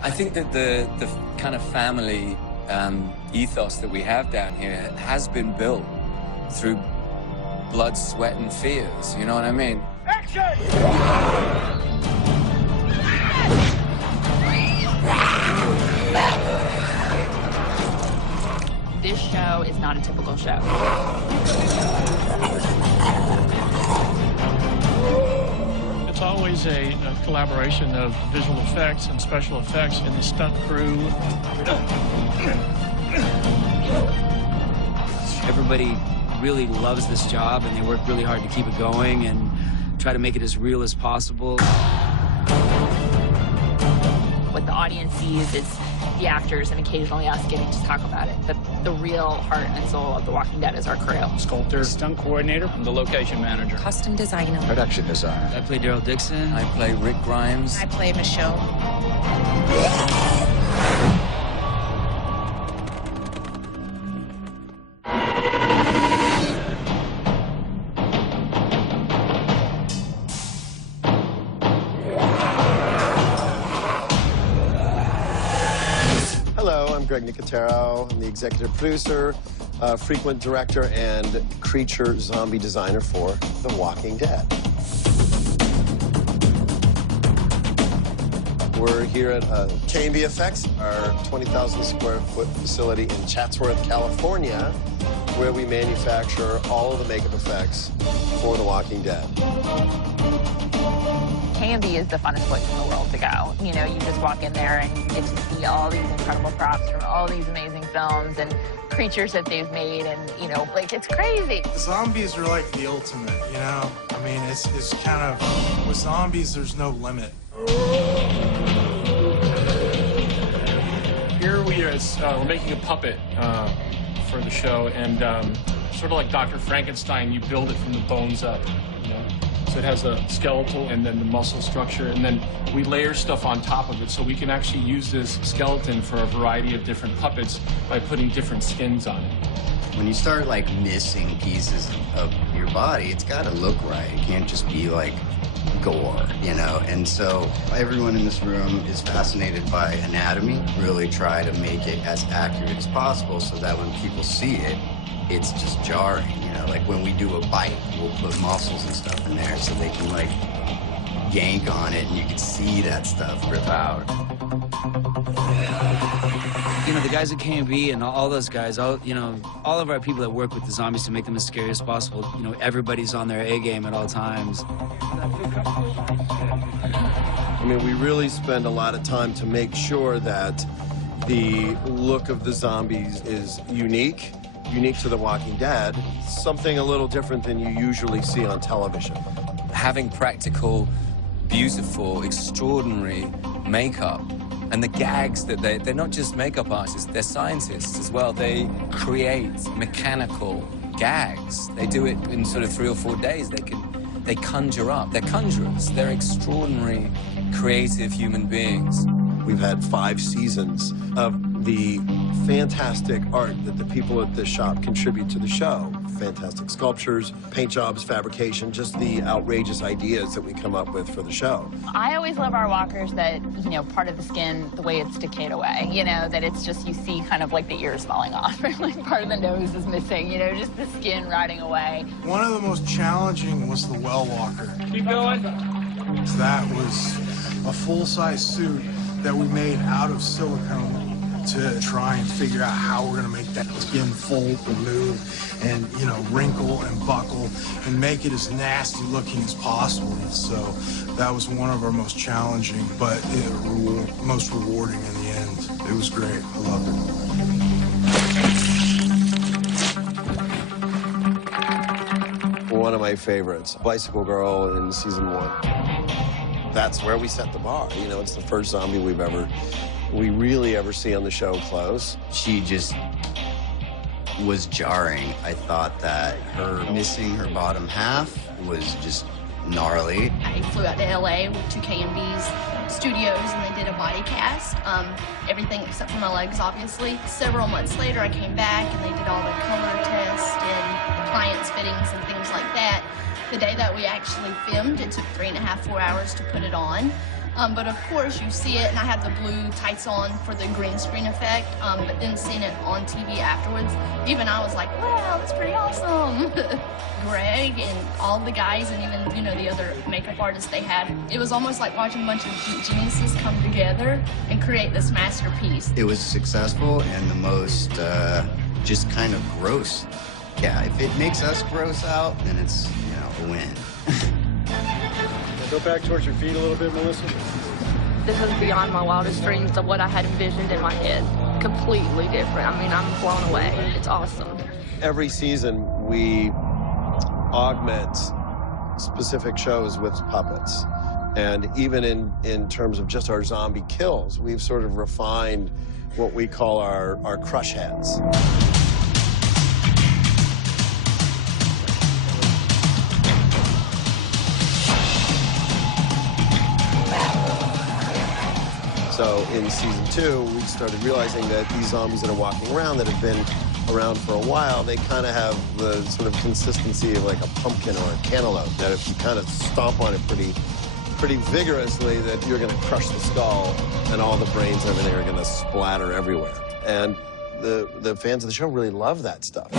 I think that the kind of family ethos that we have down here has been built through blood, sweat, and fears. You know what I mean? Action! This show is not a typical show. It's always a collaboration of visual effects and special effects and the stunt crew. Everybody really loves this job, and they work really hard to keep it going and try to make it as real as possible. What the audience sees is the actors and occasionally us getting to talk about it. But the real heart and soul of The Walking Dead is our crew. Sculptor, stunt coordinator, and the location manager. Costume designer. Production designer. I play Daryl Dixon. I play Rick Grimes. I play Michelle. Hello, I'm Greg Nicotero. I'm the executive producer, frequent director, and creature zombie designer for The Walking Dead. We're here at K&B Effects, our 20,000 square foot facility in Chatsworth, California, where we manufacture all of the makeup effects for The Walking Dead. K&B is the funnest place in the world to go. You know, you just walk in there and you get to see all these incredible props from all these amazing films and creatures that they've made, and, you know, like, it's crazy. The zombies are like the ultimate, you know? I mean, it's kind of, with zombies, there's no limit. Here we're making a puppet for the show, and sort of like Dr. Frankenstein, you build it from the bones up, you know? So it has a skeletal and then the muscle structure, and then we layer stuff on top of it, so we can actually use this skeleton for a variety of different puppets by putting different skins on it. When you start, like, missing pieces of your body, it's got to look right. It can't just be, like, gore, you know? And so everyone in this room is fascinated by anatomy, really try to make it as accurate as possible so that when people see it, it's just jarring, you know? Like, when we do a bite, we'll put muscles and stuff in there so they can, like, yank on it and you can see that stuff rip out. You know, the guys at K&B and all those guys, all of our people that work with the zombies to make them as scary as possible, you know, everybody's on their A game at all times. I mean, we really spend a lot of time to make sure that the look of the zombies is unique to The Walking Dead, something a little different than you usually see on television. Having practical, beautiful, extraordinary makeup, and the gags that they're not just makeup artists, they're scientists as well. They create mechanical gags. They do it in sort of 3 or 4 days. They conjure up. They're conjurers. They're extraordinary, creative human beings. We've had 5 seasons of the fantastic art that the people at this shop contribute to the show. Fantastic sculptures, paint jobs, fabrication, just the outrageous ideas that we come up with for the show. I always love our walkers that, you know, part of the skin, the way it's decayed away, you know, that it's just, you see kind of like the ears falling off, or like part of the nose is missing, you know, just the skin rotting away. One of the most challenging was the well walker. Keep going. That was a full-size suit that we made out of silicone to try and figure out how we're gonna make that skin fold and move and, you know, wrinkle and buckle and make it as nasty looking as possible. So that was one of our most challenging, but most rewarding in the end. It was great. I loved it. One of my favorites, Bicycle Girl in season 1. That's where we set the bar. You know, it's the first zombie we really ever see on the show close. She just was jarring. I thought that her missing her bottom half was just gnarly. I flew out to LA to K&B's studios and they did a body cast. Everything except for my legs, obviously. Several months later, I came back and they did all the color tests and appliance fittings and things like that. The day that we actually filmed, it took 3.5, 4 hours to put it on. But of course you see it, and I had the blue tights on for the green screen effect, but then seeing it on TV afterwards, even I was like, wow, that's pretty awesome. Greg and all the guys and even, you know, the other makeup artists they had, it was almost like watching a bunch of geniuses come together and create this masterpiece. It was successful and the most just kind of gross. Yeah, if it makes us gross out, then it's, you know, a win. Go back towards your feet a little bit, Melissa. This is beyond my wildest dreams of what I had envisioned in my head. Completely different. I mean, I'm blown away. It's awesome. Every season, we augment specific shows with puppets. And even in terms of just our zombie kills, we've sort of refined what we call our crush heads. So in season 2, we started realizing that these zombies that are walking around that have been around for a while, they kind of have the sort of consistency of like a pumpkin or a cantaloupe, that if you kind of stomp on it pretty vigorously, that you're going to crush the skull and all the brains and everything are going to splatter everywhere. And the fans of the show really love that stuff.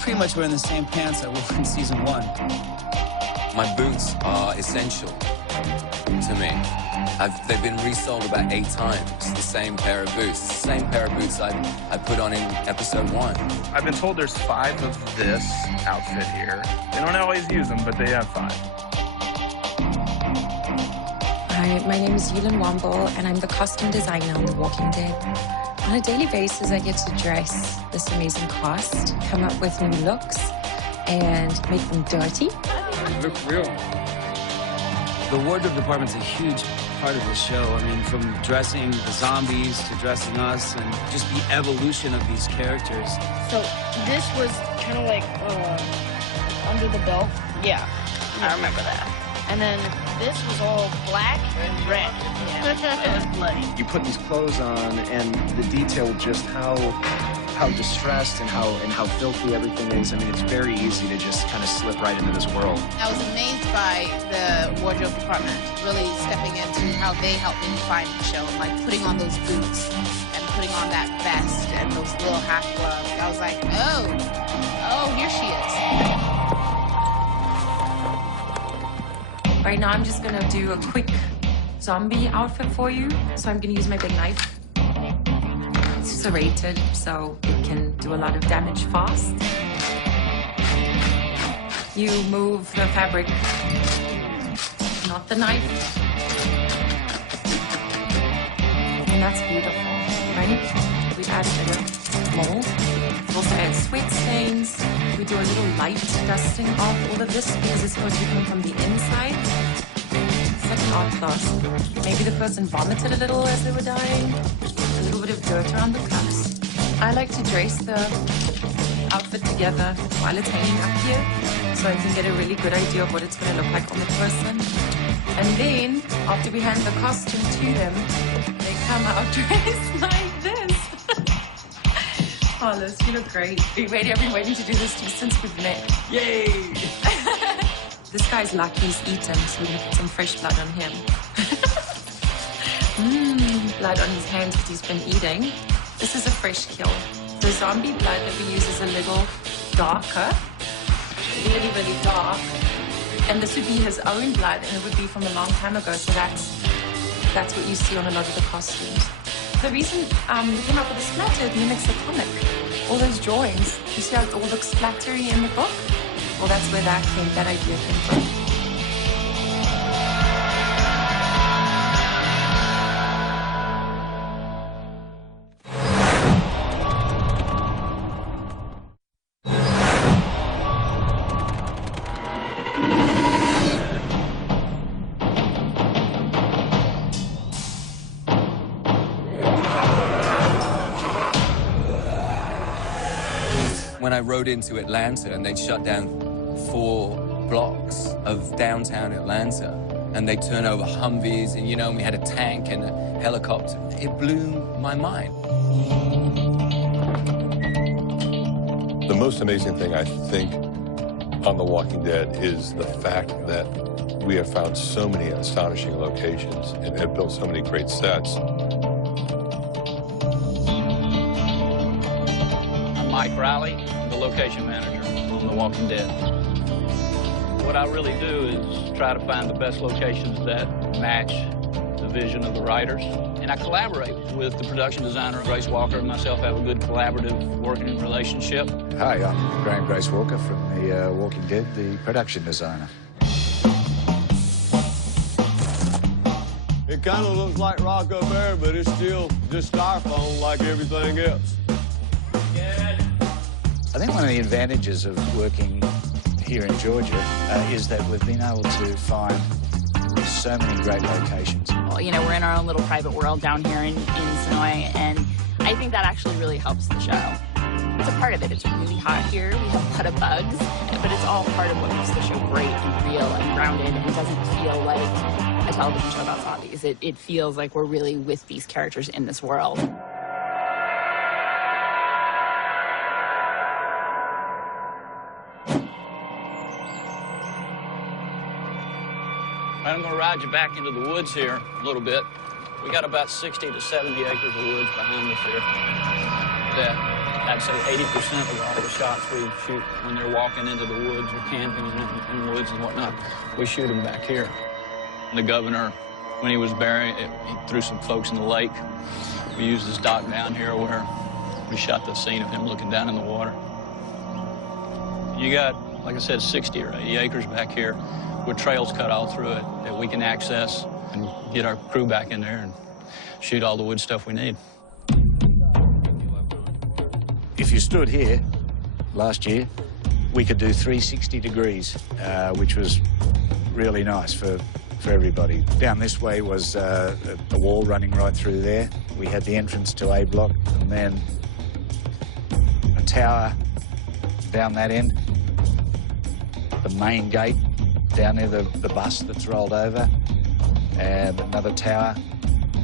Pretty much wearing the same pants I wore in season 1. My boots are essential to me. They've been resold about 8 times, the same pair of boots. It's the same pair of boots I put on in episode 1. I've been told there's 5 of this outfit here. They don't always use them, but they have 5. Hi, my name is Yulin Womble, and I'm the costume designer on The Walking Dead. On a daily basis, I get to dress this amazing cast, come up with new looks, and make them dirty. You look real. The wardrobe department's a huge part of the show. I mean, from dressing the zombies to dressing us, and just the evolution of these characters. So this was kind of like under the belt. Yeah, I remember that. And then this was all black and red. Yeah, it was bloody. You put these clothes on, and the detail, just how distressed and how filthy everything is. I mean, it's very easy to just kind of slip right into this world. I was amazed by the wardrobe department really stepping into how they helped me find the show, like putting on those boots and putting on that vest and those little half gloves. I was like, oh, here she is. Right now, I'm just gonna do a quick zombie outfit for you. So I'm gonna use my big knife. It's serrated, so it can do a lot of damage fast. You move the fabric, not the knife. And that's beautiful, right? We add a bit of mold. We also add sweat stains. We do a little light dusting off all of this because it's supposed to be coming from the inside. It's like an art class. Maybe the person vomited a little as they were dying. A little bit of dirt around the cuffs. I like to dress the outfit together while it's hanging up here, so I can get a really good idea of what it's going to look like on the person. And then, after we hand the costume to them, they come out dressed like this. Oh, Liz, you look great. Are you ready? I've been waiting to do this to you since we've met. Yay! This guy's lucky he's eaten, so we can put some fresh blood on him. Blood on his hands because he's been eating. This is a fresh kill. The zombie blood that we use is a little darker, really, really dark. And this would be his own blood, and it would be from a long time ago, so that's what you see on a lot of the costumes. The reason we came up with a splatter, it mimics the comic. All those drawings, you see how it all looks splattery in the book? Well, that's where that idea came from. When I rode into Atlanta and they'd shut down 4 blocks of downtown Atlanta, and they turn over Humvees, and, you know, we had a tank and a helicopter. It blew my mind. The most amazing thing, I think, on The Walking Dead is the fact that we have found so many astonishing locations and have built so many great sets. I'm Mike Riley, I'm the location manager on The Walking Dead. What I really do is try to find the best locations that match the vision of the writers. And I collaborate with the production designer, Grace Walker, and myself have a good collaborative working relationship. Hi, I'm Graham Grace Walker from The Walking Dead, the production designer. It kind of looks like Rocco Bear, but it's still just styrofoam like everything else. I think one of the advantages of working here in Georgia is that we've been able to find so many great locations. You know, we're in our own little private world down here in Sonoy, and I think that actually really helps the show. It's a part of it. It's really hot here. We have a lot of bugs, but it's all part of what makes the show great and real and grounded, and it doesn't feel like a television show about zombies. It feels like we're really with these characters in this world. I'm going to ride you back into the woods here a little bit. We got about 60 to 70 acres of woods behind us here. That I'd say 80% of all the shots we shoot when they're walking into the woods or camping in the woods and whatnot, we shoot them back here. The governor, when he was buried, he threw some folks in the lake. We used this dock down here where we shot the scene of him looking down in the water. You got, like I said, 60 or 80 acres back here with trails cut all through it that we can access and get our crew back in there and shoot all the wood stuff we need. If you stood here last year, we could do 360 degrees, which was really nice for everybody. Down this way was a wall running right through there. We had the entrance to A Block, and then a tower down that end, the main gate down near the bus that's rolled over, and another tower,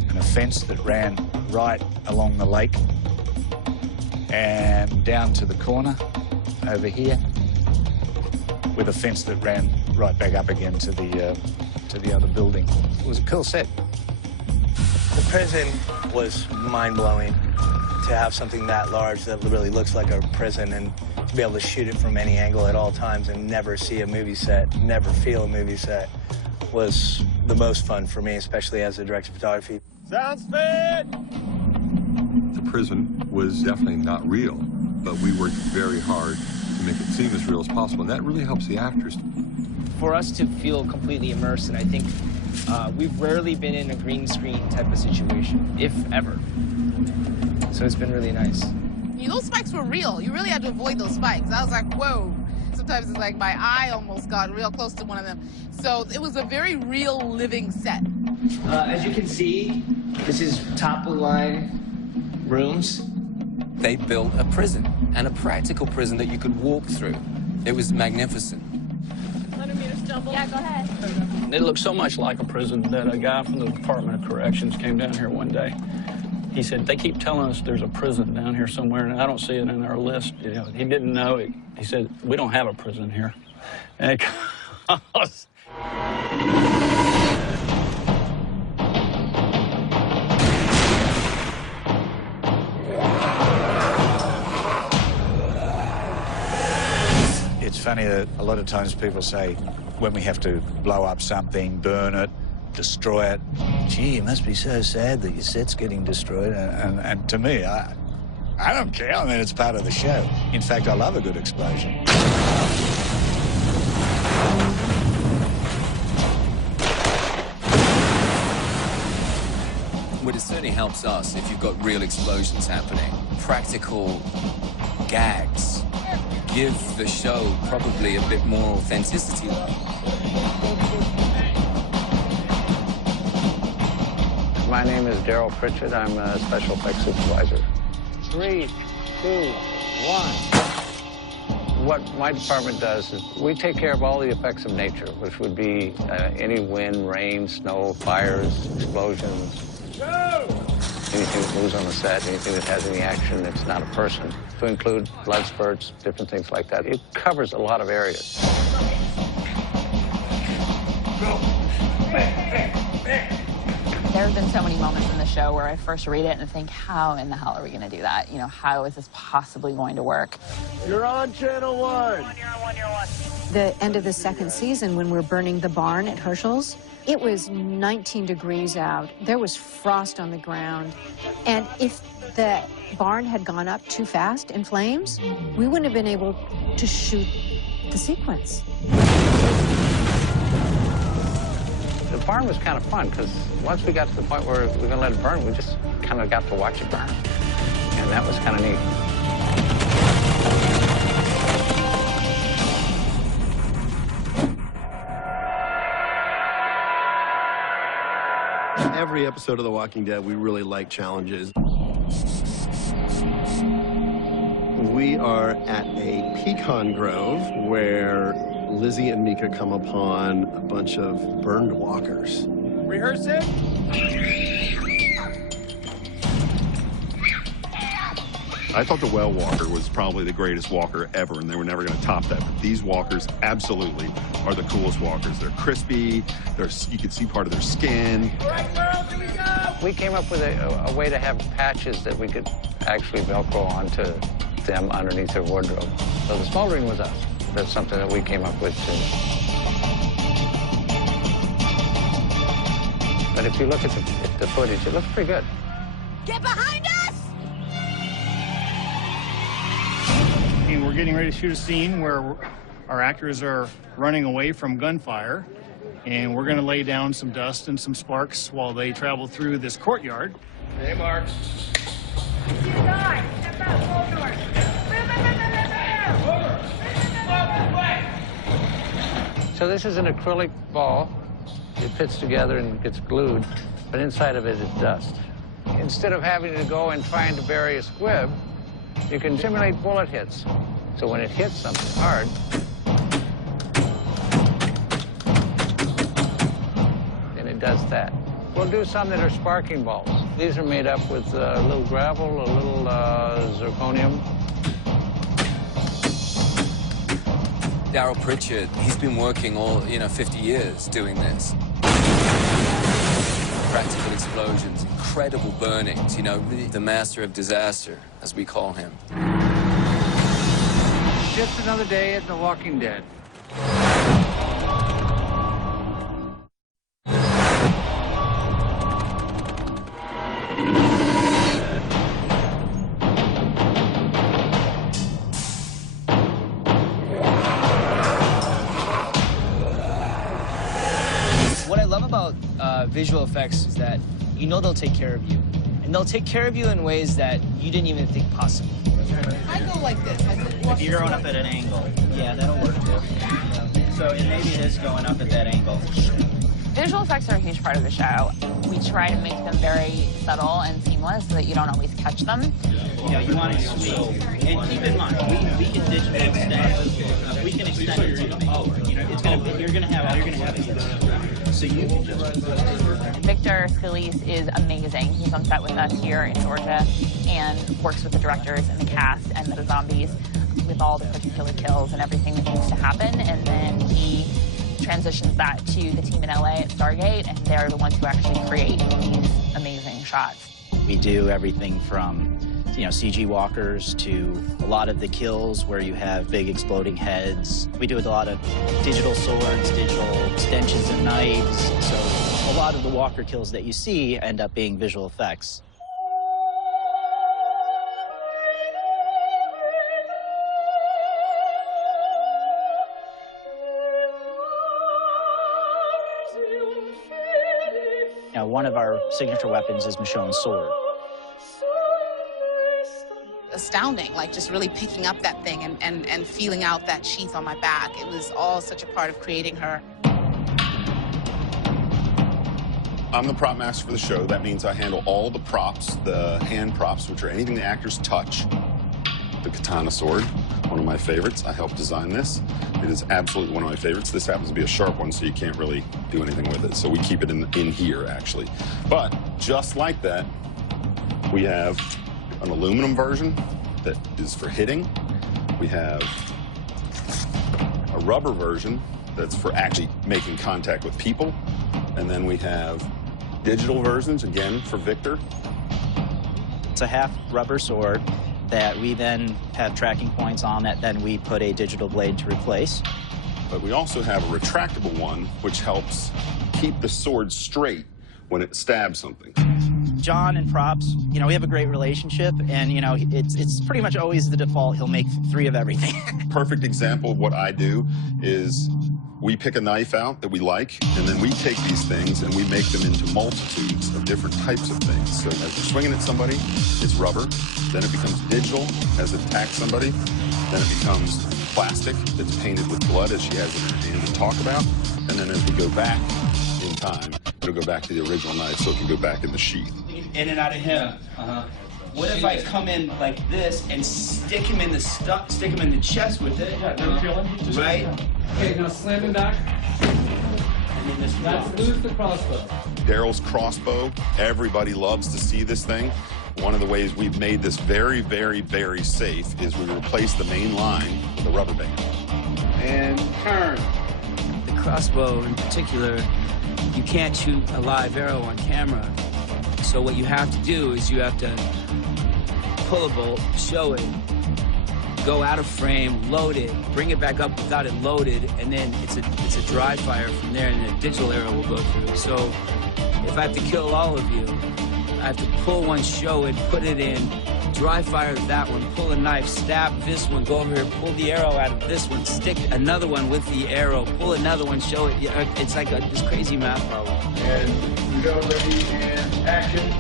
and a fence that ran right along the lake, and down to the corner over here, with a fence that ran right back up again to the other building. It was a cool set. The prison was mind-blowing to have something that large that really looks like a prison, and to be able to shoot it from any angle at all times and never see a movie set, never feel a movie set, was the most fun for me, especially as a director of photography. Sounds fit! The prison was definitely not real, but we worked very hard to make it seem as real as possible, and that really helps the actors. For us to feel completely immersed, and I think we've rarely been in a green screen type of situation, if ever. So it's been really nice. Those spikes were real. You really had to avoid those spikes. I was like, whoa. Sometimes it's like my eye almost got real close to one of them. So it was a very real living set. As you can see, this is top of the line rooms. They built a prison, and a practical prison that you could walk through. It was magnificent. Yeah, go ahead. It looked so much like a prison that a guy from the Department of Corrections came down here one day. He said, they keep telling us there's a prison down here somewhere, and I don't see it in our list. You know, he didn't know it. He said, we don't have a prison here. And It's funny that a lot of times people say, when we have to blow up something, burn it, destroy it, gee, it must be so sad that your set's getting destroyed. And to me, I don't care. I mean, it's part of the show. In fact, I love a good explosion. But it certainly helps us if you've got real explosions happening. Practical gags give the show probably a bit more authenticity. My name is Daryl Pritchett. I'm a special effects supervisor. 3, 2, 1. What my department does is we take care of all the effects of nature, which would be any wind, rain, snow, fires, explosions, anything that moves on the set, anything that has any action that's not a person, to include blood spurts, different things like that. It covers a lot of areas. There have been so many moments in the show where I first read it and think, how in the hell are we going to do that? You know, how is this possibly going to work? You're on Channel 1. You're on. The end of the second season, when we're burning the barn at Herschel's, it was 19 degrees out. There was frost on the ground. And if the barn had gone up too fast in flames, we wouldn't have been able to shoot the sequence. The barn was kind of fun, because once we got to the point where we were going to let it burn, we just kind of got to watch it burn. And that was kind of neat. Every episode of The Walking Dead, we really like challenges. We are at a pecan grove where Lizzie and Mika come upon a bunch of burned walkers. Rehearse it. I thought the well walker was probably the greatest walker ever, and they were never going to top that. But these walkers absolutely are the coolest walkers. They're crispy. You can see part of their skin. All right, girls, here we go. We came up with a way to have patches that we could actually Velcro onto them underneath their wardrobe. So the smoldering was us. That's something that we came up with, too. But if you look at the footage, it looks pretty good. Get behind us! And we're getting ready to shoot a scene where our actors are running away from gunfire, and we're going to lay down some dust and some sparks while they travel through this courtyard. Hey, Mark. You guys, step out, full door. So this is an acrylic ball. It fits together and gets glued, but inside of it is dust. Instead of having to go and trying to bury a squib, you can simulate bullet hits. So when it hits something hard, then it does that. We'll do some that are sparking balls. These are made up with a little gravel, a little zirconium. Daryl Pritchard, he's been working all, 50 years doing this. Practical explosions, incredible burnings, really the master of disaster, as we call him. Just another day at The Walking Dead. What I love about visual effects is that they'll take care of you. And they'll take care of you in ways that you didn't even think possible. I go like this. If you're going up at an angle, yeah, that'll work too. So maybe it is going up at that angle. Visual effects are a huge part of the show. We try to make them very subtle and seamless so that you don't always catch them. You want it sweet. And keep in mind, we can digitally extend. We can extend it to the power. You're gonna have it. So you can just. Victor Scalise is amazing. He's on set with us here in Georgia and works with the directors and the cast and the zombies with all the particular kills and everything that needs to happen. And then he transitions that to the team in LA at Stargate, and they're the ones who actually create these amazing shots. We do everything from CG walkers to a lot of the kills where you have big exploding heads. We do a lot of digital swords, digital stenches and knives. So a lot of the walker kills that you see end up being visual effects. One of our signature weapons is Michonne's sword. Astounding, just really picking up that thing and feeling out that sheath on my back. It was all such a part of creating her. I'm the prop master for the show. That means I handle all the props, the hand props, which are anything the actors touch. the katana sword, one of my favorites. I helped design this. It is absolutely one of my favorites. This happens to be a sharp one, so you can't really do anything with it. So we keep it in here, actually. But just like that, we have an aluminum version that is for hitting. We have a rubber version that's for actually making contact with people. And then we have digital versions, again, for Victor. It's a half rubber sword that we then have tracking points on that then we put a digital blade to replace. But we also have a retractable one, which helps keep the sword straight when it stabs something. John and props, you know, we have a great relationship, and, you know, it's pretty much always the default. He'll make 3 of everything. Perfect example of what I do is we pick a knife out that we like, and then we take these things and we make them into multitudes of different types of things. So as you're swinging at somebody, it's rubber. Then it becomes digital as it attacks somebody. Then it becomes plastic that's painted with blood, as she has in her hand to talk about. And then as we go back in time, it'll go back to the original knife, so it can go back in the sheath. In and out of him. What if I come in like this and stick him in the chest with it? Yeah, don't kill him. Right? Okay, now slam him back. Let's lose the crossbow. Daryl's crossbow. Everybody loves to see this thing. One of the ways we've made this very, very, very safe is we replace the main line with a rubber band. And turn. The crossbow in particular, you can't shoot a live arrow on camera. So what you have to do is you have to pull a bolt, show it, go out of frame, load it, bring it back up without it loaded, and then it's a dry fire from there, and a digital arrow will go through. So if I have to kill all of you, I have to pull one, show it, put it in, dry fire that one, pull a knife, stab this one, go over here, pull the arrow out of this one, stick another one with the arrow, pull another one, show it. It's like this crazy math problem. And we go ready and action.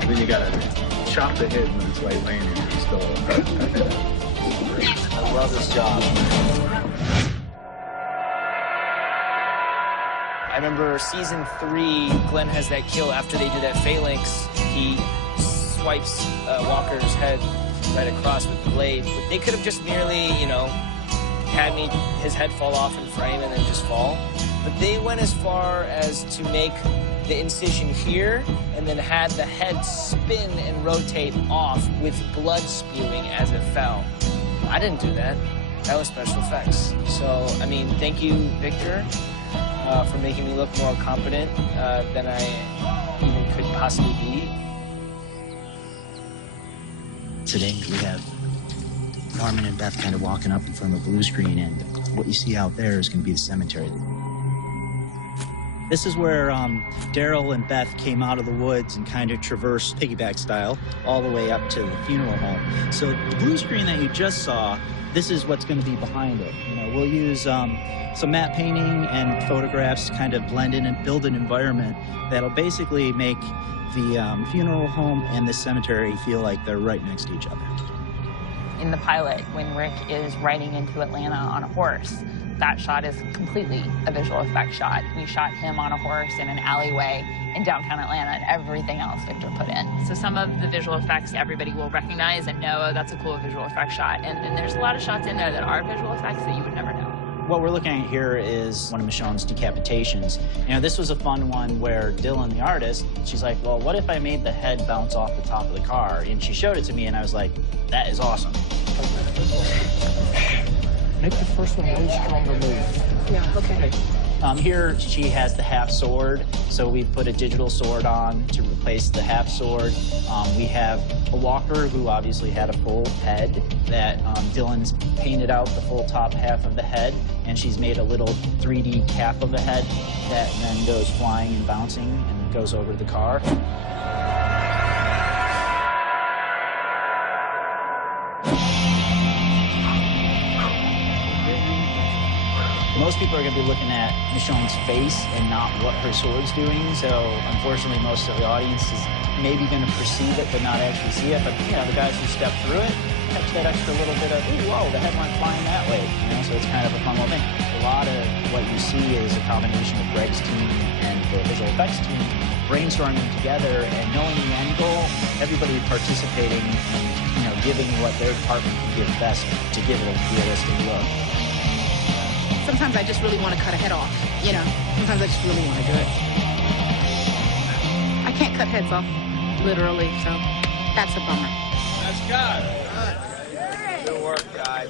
And then you gotta chop the head when it's like laying in your skull. I love this job. I remember season 3, Glenn has that kill after they do that phalanx. He swipes Walker's head right across with the blade. They could have just merely, you know, had his head fall off in frame and then just fall. But they went as far as to make the incision here and then had the head spin and rotate off with blood spewing as it fell. I didn't do that. That was special effects. So, I mean, thank you, Victor, for making me look more competent than I even could possibly be. Today we have Norman and Beth kind of walking up in front of a blue screen, and what you see out there is going to be the cemetery. This is where Daryl and Beth came out of the woods and kind of traversed piggyback style all the way up to the funeral home. So the blue screen that you just saw, this is what's going to be behind it. You know, we'll use some matte painting and photographs to kind of blend in and build an environment that'll basically make the funeral home and the cemetery feel like they're right next to each other. In the pilot, when Rick is riding into Atlanta on a horse, that shot is completely a visual effect shot. We shot him on a horse in an alleyway in downtown Atlanta, and everything else Victor put in. So some of the visual effects everybody will recognize and know, oh, that's a cool visual effect shot. And then there's a lot of shots in there that are visual effects that you would never know. What we're looking at here is one of Michonne's decapitations. You know, this was a fun one where Dylan, the artist, she's like, well, what if I made the head bounce off the top of the car? And she showed it to me, and I was like, that is awesome. Make the first one really stronger move. Yeah, okay. Here she has the half sword, so we put a digital sword on to replace the half sword. We have a walker who obviously had a full head that Dylan's painted out the full top half of the head, and she's made a little 3D cap of the head that then goes flying and bouncing and goes over the car. most people are going to be looking at Michonne's face and not what her sword's doing. So unfortunately, most of the audience is maybe going to perceive it but not actually see it. But you know, the guys who step through it catch that extra little bit of, ooh, whoa, the head went flying that way. You know, so it's kind of a fun little thing. A lot of what you see is a combination of Greg's team and the visual effects team brainstorming together and knowing the end goal, everybody participating and, you know, giving what their department can give best to give it a realistic look. Sometimes I just really want to cut a head off, you know. Sometimes I just really want to do it. I can't cut heads off, literally, so that's a bummer. That's God. Good work, guys.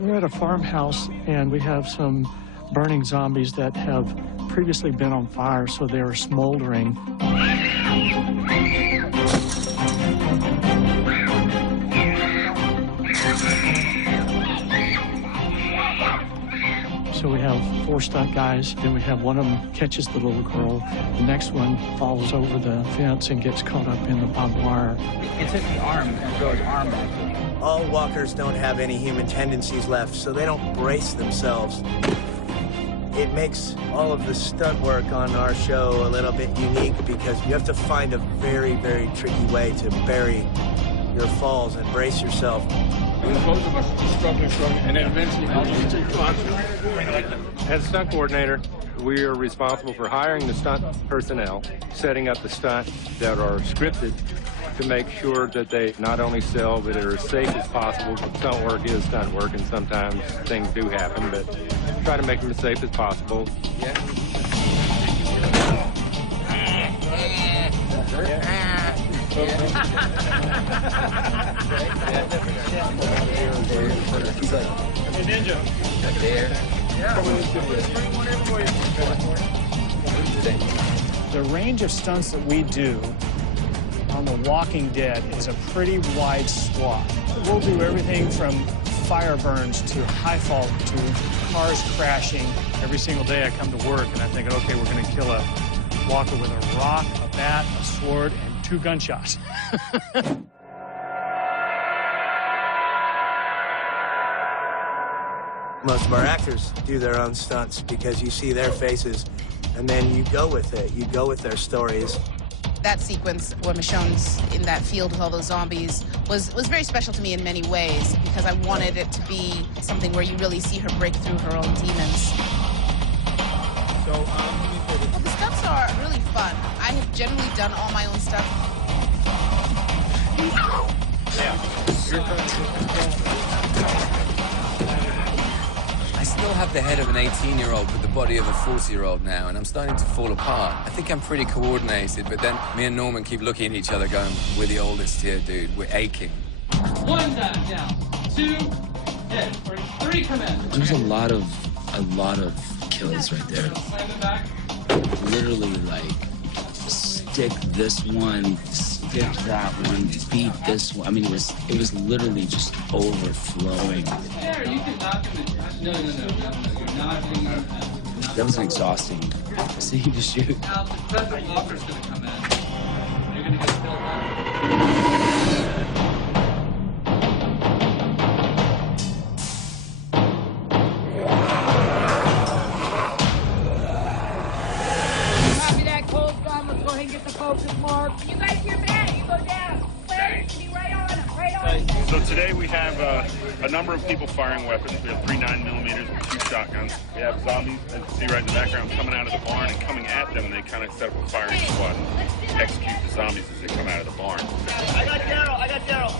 We're at a farmhouse, and we have some burning zombies that have previously been on fire, so they are smoldering. So we have 4 stunt guys, then we have one of them catches the little girl. The next one falls over the fence and gets caught up in the barbed wire. It took the arm and throw his arm back in. All walkers don't have any human tendencies left, so they don't brace themselves. It makes all of the stunt work on our show a little bit unique because you have to find a very, very tricky way to bury your falls and brace yourself. Both of us struggling, and then eventually as stunt coordinator, we are responsible for hiring the stunt personnel, setting up the stunts that are scripted to make sure that they not only sell, but are as safe as possible. Stunt work is stunt work, and sometimes things do happen, but try to make them as safe as possible. Hey, Ninja. The range of stunts that we do on The Walking Dead is a pretty wide swath. We'll do everything from fire burns to high fall to cars crashing. Every single day I come to work and I'm thinking, okay, we're going to kill a walker with a rock, a bat, a sword, and 2 gunshots. Most of our actors do their own stunts because you see their faces and then you go with it. You go with their stories. That sequence where Michonne's in that field with all those zombies was very special to me in many ways because I wanted it to be something where you really see her break through her own demons. So, well, the stunts are really fun. I have generally done all my own stuff. I still have the head of an 18-year-old with the body of a 40-year-old now, and I'm starting to fall apart. I think I'm pretty coordinated, but then me and Norman keep looking at each other going, we're the oldest here, dude. We're aching. 1 down, 2, hit. 3, come in. There's a lot of kills right there. Literally, like, stick this one, stick that one, beat this one. I mean, it was literally just overflowing. There, you can knock him in. No, you're knocking him. That was an exhausting scene to shoot. Now, the present walker's gonna come in. You're gonna get killed now. You guys hear that? You go down. Claire, be right on him. Right on him. So today we have a number of people firing weapons. We have 3 9mm and 2 shotguns. We have zombies, as you see right in the background, coming out of the barn and coming at them, and they kind of set up a firing squad and execute the zombies as they come out of the barn. I got Daryl.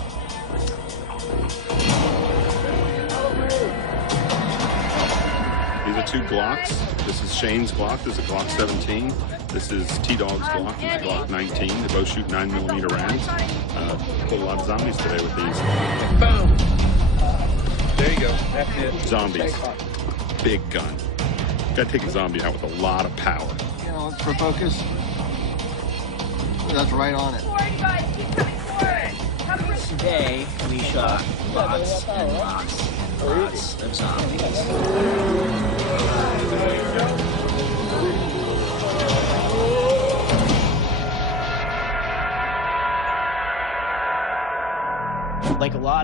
These are 2 Glocks. This is Shane's Glock. This is a Glock 17. This is T-Dog's Glock. This is Glock 19. They both shoot 9mm rounds. Killed a lot of zombies today with these. Boom. There you go. That's it. Zombies. Big gun. Got to take a zombie out with a lot of power. You know, for focus. That's right on it. Forward, guys. Keep coming forward. Today, we shot lots and lots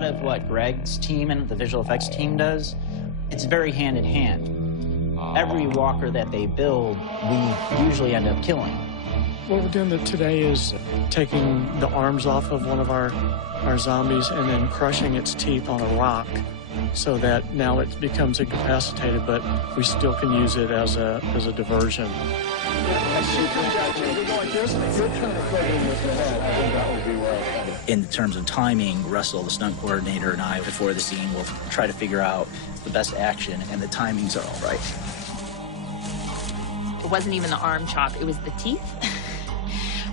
of what Greg's team and the visual effects team does, it's very hand in hand. Every walker that they build, we usually end up killing. What we're doing today is taking the arms off of one of our zombies and then crushing its teeth on a rock so that now it becomes incapacitated, but we still can use it as a diversion. In terms of timing, Russell, the stunt coordinator, and I, before the scene, will try to figure out the best action, and the timings are all right. It wasn't even the arm chop, it was the teeth.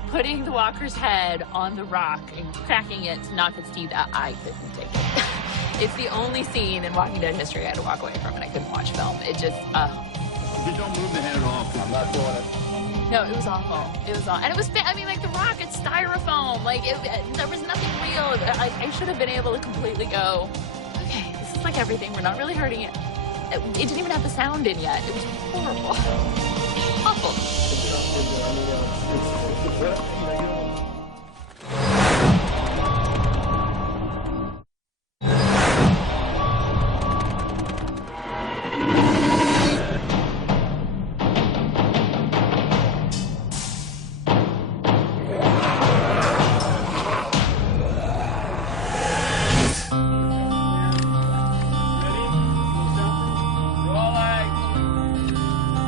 Putting the walker's head on the rock and cracking it to knock its teeth out, I couldn't take it. It's the only scene in Walking Dead history I had to walk away from, and I couldn't watch film. It just, If you don't move the head off, I'm not doing it. No, it was awful. It was awful. And it was, I mean, like the rock, it's styrofoam. Like, there was nothing real. I should have been able to completely go, okay, this is like everything. We're not really hurting it. It didn't even have the sound in yet. It was horrible. Awful.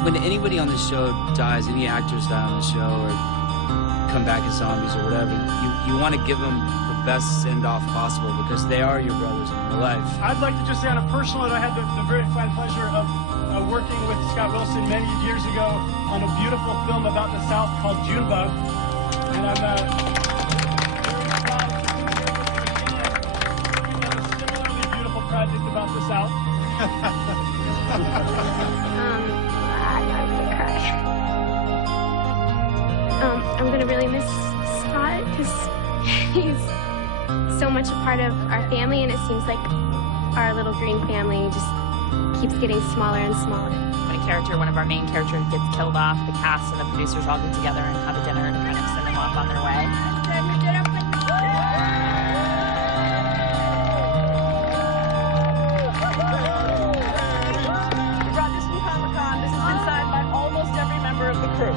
When anybody on the show dies, any actors die on the show or come back as zombies or whatever, you want to give them the best send-off possible because they are your brothers in real life. I'd like to just say on a personal note, I had the very fine pleasure of working with Scott Wilson many years ago on a beautiful film about the South called Junebug. And I'm very proud to be a similarly beautiful project about the South. I'm gonna really miss Scott because he's so much a part of our family, and it seems like our little green family just keeps getting smaller and smaller. When one of our main characters gets killed off, the cast and the producers all get together and have a dinner to kind of send them off on their way. We brought this from Comic-Con. This has been signed by almost every member of the crew.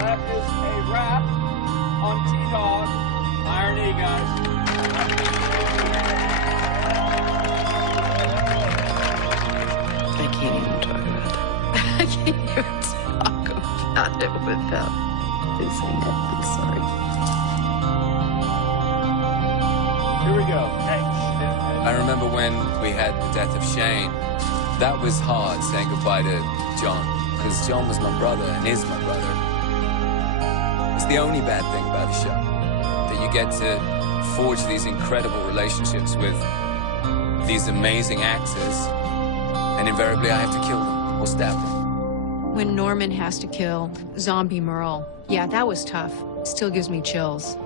That is a wrap on T-Dog. Iron E, guys. I can't even talk about it. I can't even talk about it without losing it. I'm sorry. Here we go. I remember when we had the death of Shane, that was hard saying goodbye to John, because John was my brother and is my brother. It's the only bad thing about the show, that you get to forge these incredible relationships with these amazing actors, and invariably I have to kill them or stab them. When Norman has to kill Zombie Merle, yeah, that was tough. Still gives me chills.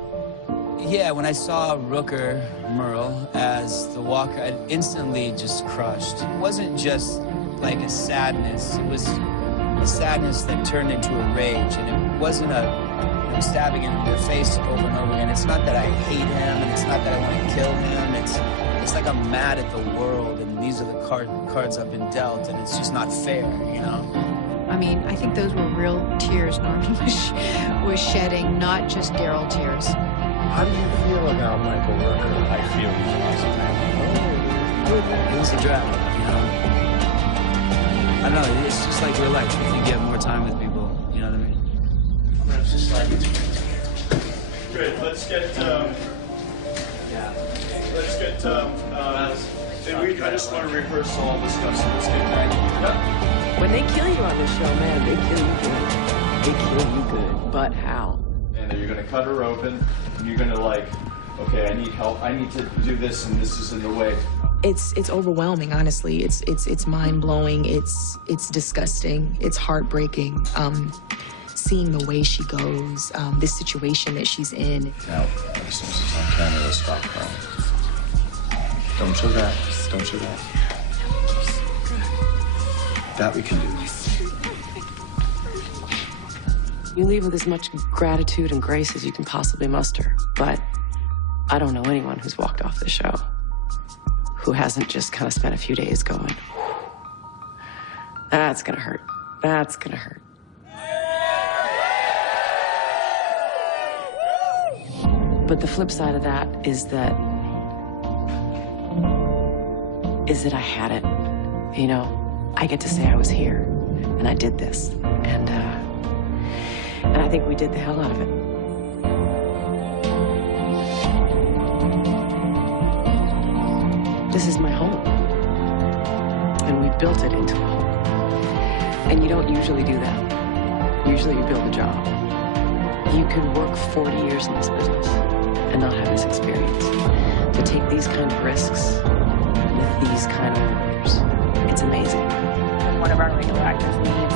Yeah, when I saw Rooker Merle as the Walker, I instantly just crushed. It wasn't just like a sadness, it was a sadness that turned into a rage, and it wasn't I'm stabbing him in the face over and over again. It's not that I hate him, and it's not that I want to kill him. It's like I'm mad at the world, and these are the cards I've been dealt, and it's just not fair, you know? I mean, I think those were real tears Norman was shedding, not just Daryl tears. How do you feel about Michael Rooker? I feel he's awesome. He's a drama, you know? I don't know, it's just like real life. If you get more time with people, you know what I mean? Great. Let's get. I just want to rehearse all the stuff. So let's get back. When they kill you on this show, man, they kill you good. They kill you good. But how? And then you're going to cut her open, and you're going to like, okay, I need help. I need to do this, and this is in the way. It's overwhelming, honestly. It's mind-blowing. It's disgusting. It's heartbreaking. Seeing the way she goes, this situation that she's in. Now, as soon as it's on camera, let's stop crying. Don't show that. Don't show that. That we can do. You leave with as much gratitude and grace as you can possibly muster. But I don't know anyone who's walked off the show who hasn't just kind of spent a few days going, that's gonna hurt. That's gonna hurt. But the flip side of that is that I had it. You know, I get to say I was here and I did this. And I think we did the hell out of it. This is my home. And we built it into a home. And you don't usually do that. Usually you build a job. You can work 40 years in this business and not have this experience. To take these kind of risks with these kind of actors, it's amazing. When one of our regular actors leaves,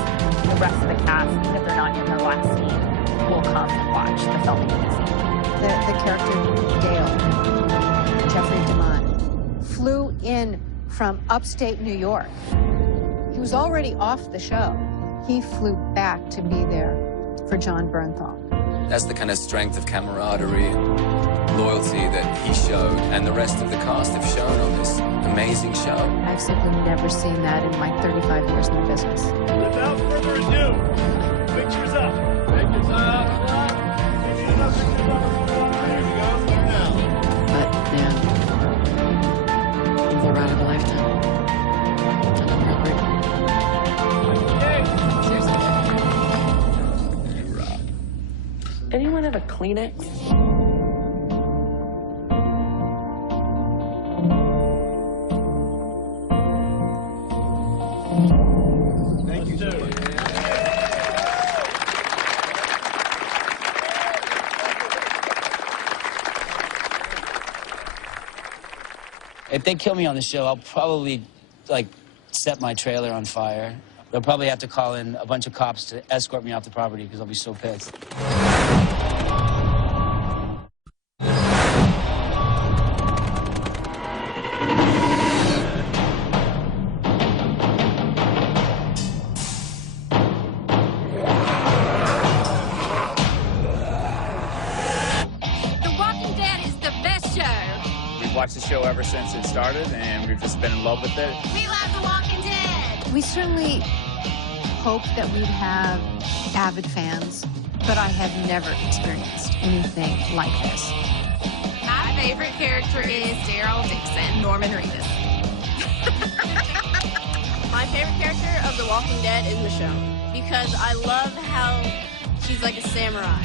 the rest of the cast, if they're not in their last scene, will come and watch the filming of the scene. The character Dale, Jeffrey DeMunn, flew in from upstate New York. He was already off the show. He flew back to be there for Jon Bernthal. That's the kind of strength of camaraderie and loyalty that he showed and the rest of the cast have shown on this amazing show. I've simply never seen that in my 35 years in the business. Without further ado, pictures up. Pictures up. There you go. But, man, the ride of a lifetime. And I'm real grateful. Anyone have a Kleenex? Thank you, sir. If they kill me on the show, I'll probably, like, set my trailer on fire. They'll probably have to call in a bunch of cops to escort me off the property because I'll be so pissed. Watched the show ever since it started, and we've just been in love with it. We love The Walking Dead! We certainly hoped that we'd have avid fans, but I have never experienced anything like this. My favorite character is Daryl Dixon, Norman Reedus. My favorite character of The Walking Dead is Michonne, because I love how she's like a samurai.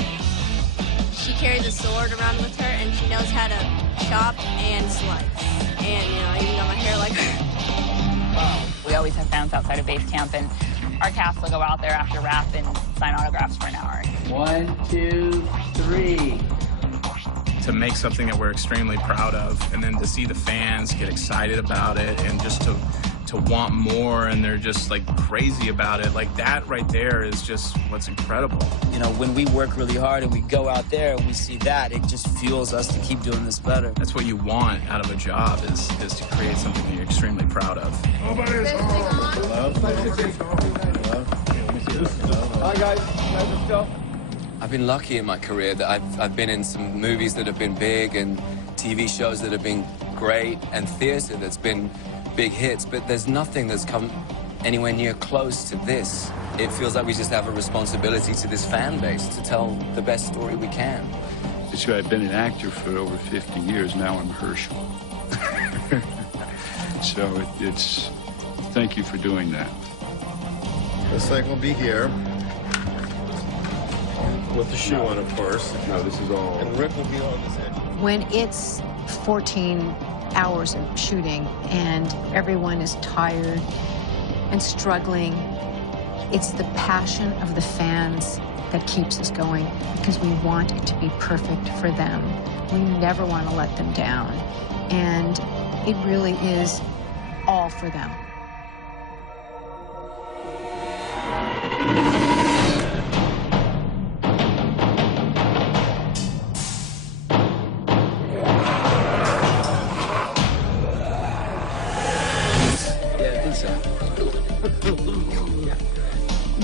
She carries a sword around with her, and she knows how to chop and slice. And, you know, I even got my hair like her. We always have fans outside of base camp, and our cast will go out there after wrap and sign autographs for an hour. 1, 2, 3. To make something that we're extremely proud of, and then to see the fans get excited about it, and just to want more, and they're just like crazy about it. Like that right there is just what's incredible. You know, when we work really hard and we go out there and we see that, it just fuels us to keep doing this better. That's what you want out of a job is to create something that you're extremely proud of. Nobody's home. Hi guys, let's go. I've been lucky in my career that I've been in some movies that have been big and TV shows that have been great and theater that's been big hits, but there's nothing that's come anywhere near close to this. It feels like we just have a responsibility to this fan base to tell the best story we can. It's true, I've been an actor for over 50 years. Now I'm Herschel. So it's, thank you for doing that. This thing will be here. With the shoe on, of course. No, this is all. And Rick will be on this end. When it's 14 hours of shooting and everyone is tired and struggling, it's the passion of the fans that keeps us going because we want it to be perfect for them. We never want to let them down. And it really is all for them.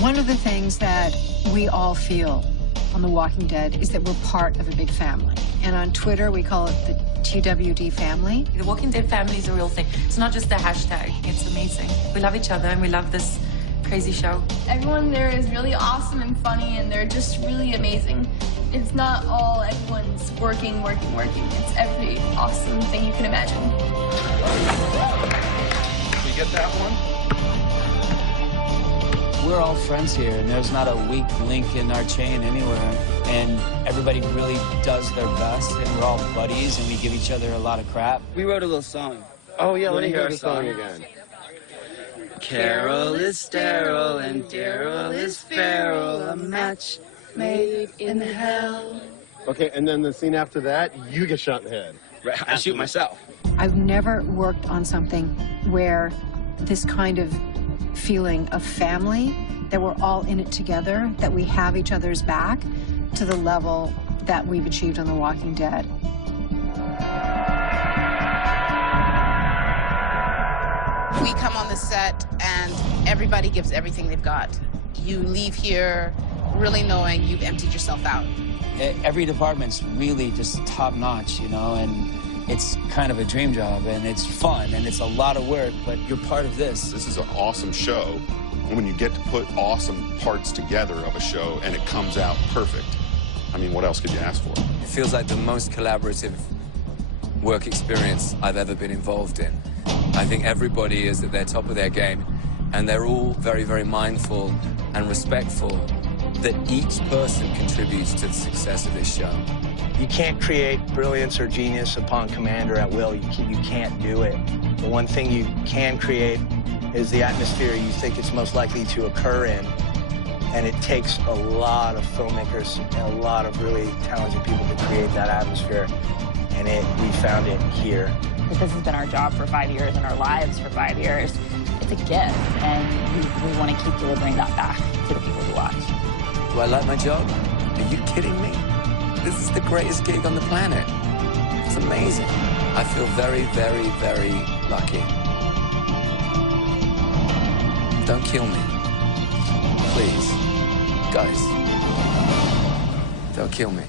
One of the things that we all feel on The Walking Dead is that we're part of a big family. And on Twitter, we call it the TWD family. The Walking Dead family is a real thing. It's not just a hashtag. It's amazing. We love each other and we love this crazy show. Everyone there is really awesome and funny, and they're just really amazing. It's not all everyone's working. It's every awesome thing you can imagine. You get that one? We're all friends here, and there's not a weak link in our chain anywhere. And everybody really does their best, and we're all buddies, and we give each other a lot of crap. We wrote a little song. Oh, yeah, let me hear the song again. Carol is sterile, and Daryl is feral, a match made in hell. Okay, and then the scene after that, you get shot in the head. Right, I shoot myself. I've never worked on something where this kind of feeling of family, that we're all in it together, that we have each other's back, to the level that we've achieved on The Walking Dead. We come on the set and everybody gives everything they've got. You leave here really knowing you've emptied yourself out. Every department's really just top notch, you know, and it's kind of a dream job, and it's fun, and it's a lot of work, but you're part of this. This is an awesome show when you get to put awesome parts together of a show and it comes out perfect. I mean, what else could you ask for? It feels like the most collaborative work experience I've ever been involved in. I think everybody is at their top of their game, and they're all very, very mindful and respectful that each person contributes to the success of this show. You can't create brilliance or genius upon command or at will. You can't do it. The one thing you can create is the atmosphere you think it's most likely to occur in. And it takes a lot of filmmakers and a lot of really talented people to create that atmosphere. And we found it here. This has been our job for 5 years and our lives for 5 years. It's a gift, and we want to keep delivering that back to the people who watch. Do I like my job? Are you kidding me? This is the greatest gig on the planet. It's amazing. I feel very, very, very lucky. Don't kill me. Please. Guys. Don't kill me.